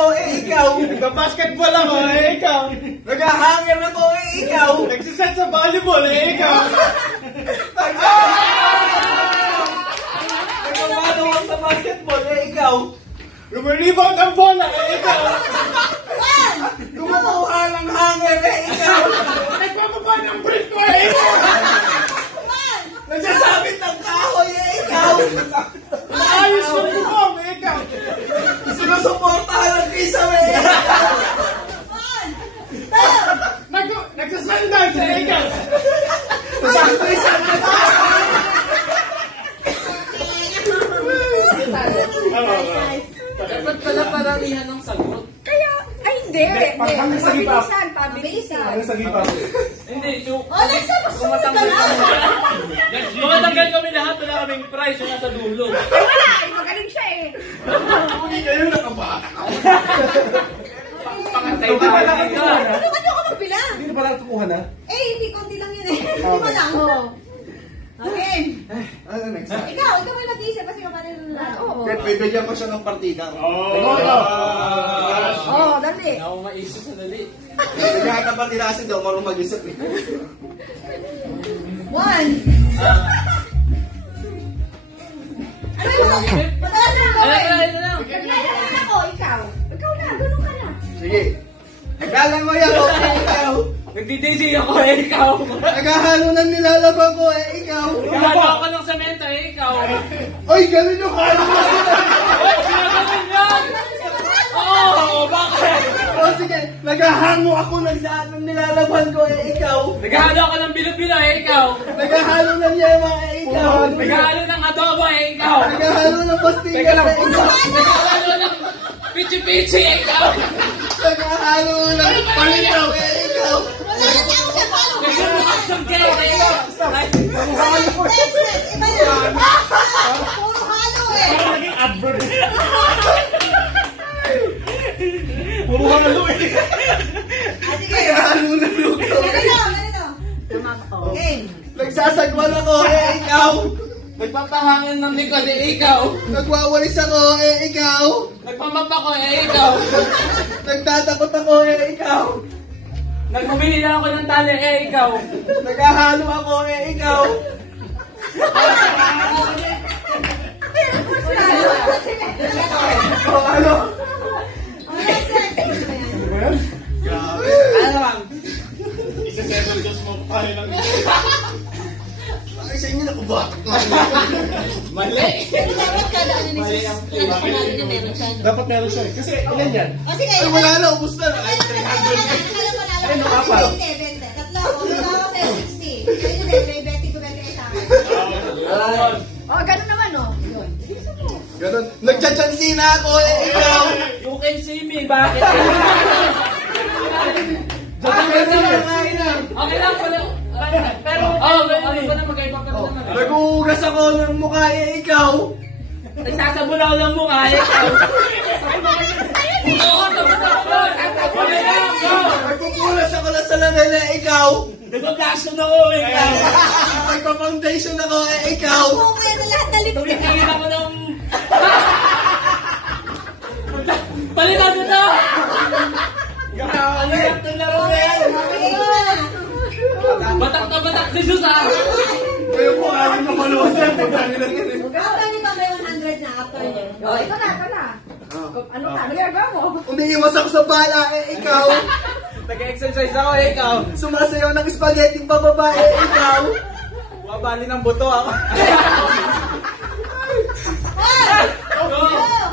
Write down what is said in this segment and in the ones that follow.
Oh, ikaw. Nagka-basketball ako, ikaw. Nag-hanger ako, ikaw. Nagsiset sa volleyball, ikaw. Nagmamano ako sa basketball, ikaw. Lumaribang ang bola, ikaw. Gumatuha ng hanger, ikaw. Nagpapaba ng brick ko, ikaw. Nagsasabit ng kahoy, ikaw. Ayos ng bubong, ikaw. Sinusuportahan ng kisame, Nagsasandal sa ikaw. Dapat pala paramihan ng sagot. Kaya, ay hindi. Pag sa gipa. Pabilisan. Sa gipa. Hindi, yung... Sumunod ka lang. Tumatanggal kami lahat, wala kaming prize, yung nasa dulo. Ay, wala. Magaling siya eh. Hindi kayo nakabata. Pakantay ba? Ano ako magbilang? Hindi na pala tukuhan na? Eh, hindi konti lang yun eh. Lima lang. Okay. Ano next? Ikaw may mag-iisip kasi kapatid oo. Bibigyan ko siya ng partida. Oo, dali. Ako maisip sa dali. Bibigyan ka partida kasi daw marunong mag-isip. 1. Ano yun? Madalas na ako eh. Ayun na lang. Naglalaro ako, ikaw. Ikaw na, ganun ka na. Sige. Naglalangoy ako, ikaw. Nagdi-DJ ako, ikaw. Naghahalo ng nilalaban ko, ikaw. Gumagawa ako ng semento, ikaw. Oy, ganun yung halo mo. Ginagawin yan! Oo, bakit? O sige, naghahango ako ng nilalaban ko, ikaw. Naghahalo ako ng bilo-bilo, ikaw. Naghahalo ng yema, ikaw. Naghahalo ng adobo, ikaw. Naghahalo ng pastillas, Teka lang, ikaw. Naghahalo ng pichi-pichi, ikaw. Naghahalo ng palitaw, ikaw. Wala na tayo sa palo. Nagbubukas ng gate, ikaw. Iba yun. Puro halo eh. Naging advert. Puro halo eh. Sige. Naghahalo ng lugaw. Ganito. Game. Nagsasagwan ako, ikaw. Nagpapahangin ng likod, ikaw. Nagwawalis ako, ikaw. Nagpamapa ko, ikaw. Nagtatakot ako, ikaw. Nagmumihila ako ng tali, ikaw. Naghahalo ako, ikaw. O ano? Ano lang? Isa-settle ko sa mga tayo lang. Ay, sa inyo nakubatak lang. Mali. Pero dapat kada ano ni sis. National na meron siya. Dapat meron siya eh. Kasi ilan yan? Kasi Ay, kayo. wala na, ubus na. Ay, Ay, no, apat. 20. Tatlo. Wala ako sa'yo 60. Kayo din. May betting ko betting sa akin. Oh, ganun naman oh. Yun. ganun. Nagchachansina ako, ikaw. You can see me, bakit? Bakit na nangain na? Okay lang, wala. Pero, ano pa na, magkaiba pa naman. Nag-uugas ako ng mukha, ikaw. Nagsasabon ako ng mukha, ikaw. Oo, sabon ako. Sasabon ako. Nagpupulas ako ng salamin, ikaw. Nag-fashion ako, ikaw. Nagpa-foundation ako, ikaw. Oo, kaya na lahat na lipstick. Tumikita ko ng... Palitan mo na! Ano yung laro na yan? Okay, iba na. Batak na batak si Susan! Kayo po, aking kapalood yan. Pagdali lang yan, After nito may 100 na after niyo. Oh, ito na. Ano ka? Nagagawa mo? Umiiwas ako sa bala, ikaw. Nag-exercise ako, ikaw. Sumasayaw ng spaghetti pababa, ikaw. Wabali ng buto ako.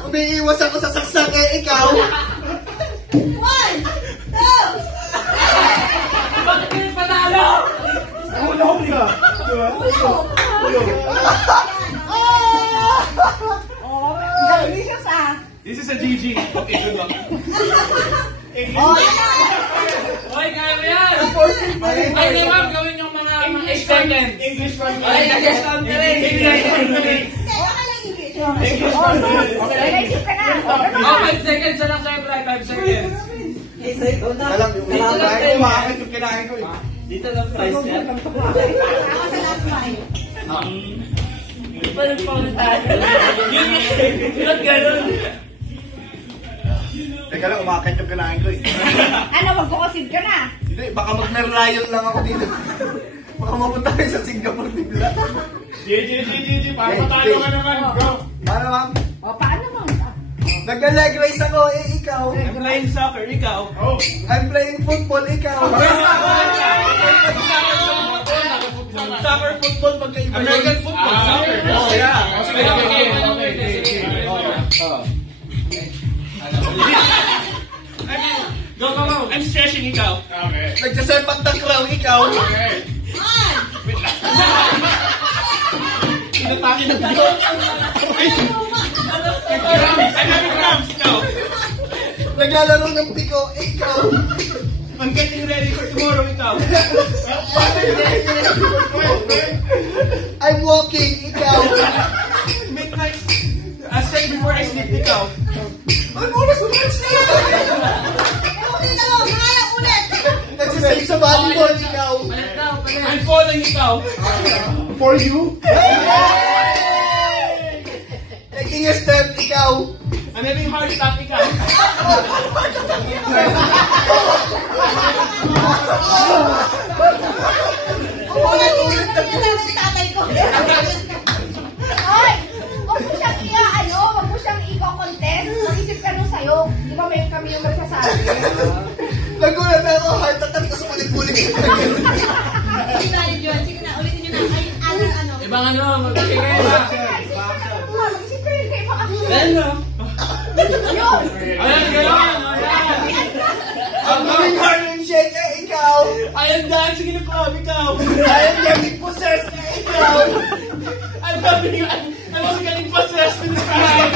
Umiiwas ako sa saksak, ikaw. 1, 2, Bakit kayo panalo? Hulog ka. Diba? delicious ah. This is a GG. Okay, good luck. Oh, yan na. Hoy, kaya mo yan! Ay, di ma'am, gawin yung mga 8 seconds. English one. Ay, nag-sound ka rin. English one. Kaya ka lang English. English one. Naisip ka na. Oh, 5 seconds na lang sa'yo, Bri. 5 seconds. Alam, yung kinakain ko, makakit yung kinain ko. Dito lang price yan. Ako sa last five. Hindi pa nagpaulit tayo. Ba't ganun? Teka lang, umakit yung kinain ko eh. Ano, magkukosid ka na? Hindi, baka mag-merlion lang ako dito. Baka mapunta kayo sa Singapore bigla. GG, para matalo ka naman, bro. Paano, ma'am? O, paano mo? Nag-leg race ako, ikaw. I'm playing soccer, ikaw. Oh. I'm playing football, ikaw. Soccer, football, magkaiba. American football, soccer. Oh, yeah. Sige, Go. I'm stretching, ikaw. Okay. Nagsasepak takraw, ikaw. Okay. Pinatangin na dito. I'm having cramps, ikaw. Naglalaro ng piko, ikaw. I'm getting ready for tomorrow, ikaw. I'm walking, ikaw. Midnight. Straight before I sleep, ikaw. Ang oras mo na Ulit na lang, kaya ulit! Nagsisave sa volleyball, ikaw. I'm falling, ikaw. For you? Taking a step, ikaw. I'm having heart attack, ikaw. Ulit na lang yung tatay ko. Ay! Huwag mo siyang huwag mo siyang i-contest. Mag-isip ka nung sayo. Di ba may kami yung magsasabi? Nagulat na ako, heart attack, tapos ulit-ulit. Hindi tayo yun. Sige na, ulitin nyo na. Ayun, ano? Ibang ano, mag-tingin. Mag-isip ka rin kayo maka-action. Ano? Ayun! Ayan, gano'n. Ang gawing Harlem Shake, ikaw. I am dancing in the club, ikaw. I am getting possessed, ikaw. I'm also getting possessed in the crowd.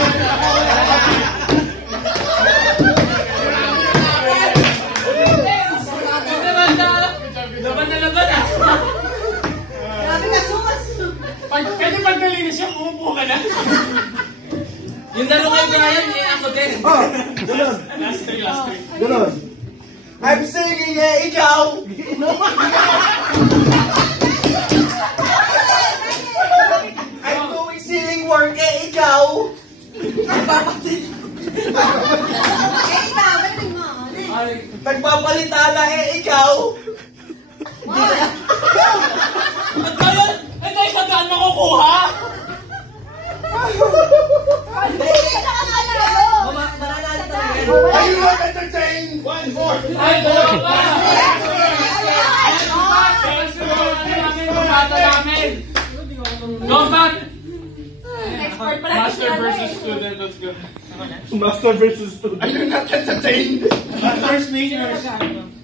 Laban na laban ah. Grabe ka, sumas. Pwede pag nalinis yung umupo ka na. Yung dalawa kayo Brian, ako din. Oh, ganon. Last three. Ganon. I'm singing, ikaw. I'm doing ceiling work, ikaw. Nagpapasit. Ikaw, galing mo. Nagpapalitala, ikaw. At kaya, tayo sa daan makukuha. Are you not entertained? 1-4. Ay, dalawa pa. Thanks to bata namin. Combat. Expert pala. Master versus student, let's go. Master versus student. Are you not entertained? Masters majors.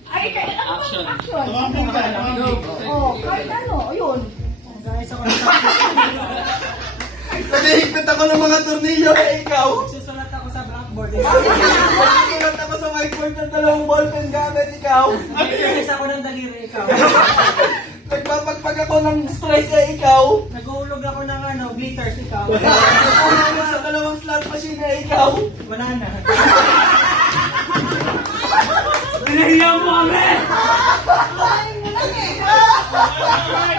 Ay, kaya ano Action. action? Tumambing ka, tumambing. Oh, kahit ano, ayun. Nagihigpit ako ng mga tornilyo, ikaw. Susulat ako sa blackboard. Nagsusulat ako sa whiteboard ng dalawang ballpen gamit, ikaw. Nagtitis ako ng daliri, ikaw. Nagpapagpag ako ng stress, ikaw. Nag-uulog ako ng glitters, ikaw. Nagpapagpag sa dalawang slot machine, ikaw. Wala na. Pinahiya mo kami! Ay, wala eh.